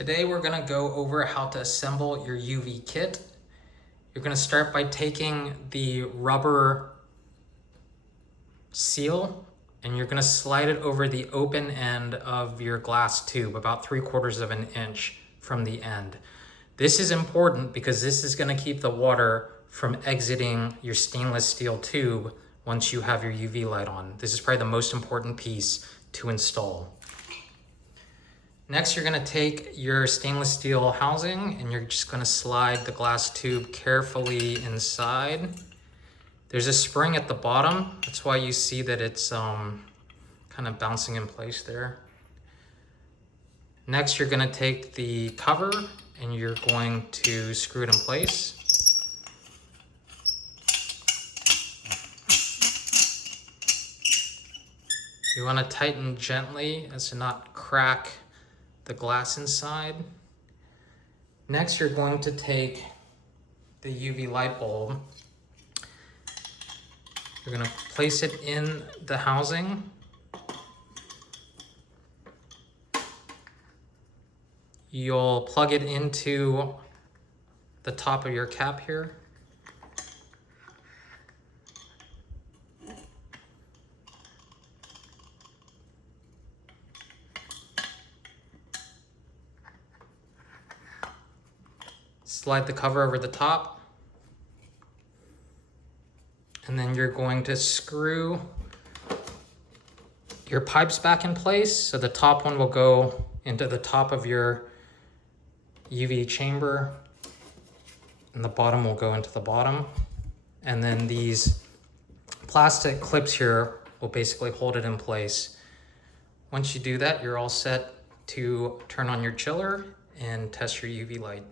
Today we're going to go over how to assemble your UV kit. You're going to start by taking the rubber seal and you're going to slide it over the open end of your glass tube, about 3/4 of an inch from the end. This is important because this is going to keep the water from exiting your stainless steel tube once you have your UV light on. This is probably the most important piece to install. Next, you're going to take your stainless steel housing and you're just going to slide the glass tube carefully inside. There's a spring at the bottom. That's why you see that it's kind of bouncing in place there. Next, you're going to take the cover and you're going to screw it in place. You want to tighten gently as to not crack the glass inside. Next, you're going to take the UV light bulb. You're going to place it in the housing. You'll plug it into the top of your cap here. Slide the cover over the top. And then you're going to screw your pipes back in place. So the top one will go into the top of your UV chamber and the bottom will go into the bottom. And then these plastic clips here will basically hold it in place. Once you do that, you're all set to turn on your chiller and test your UV light.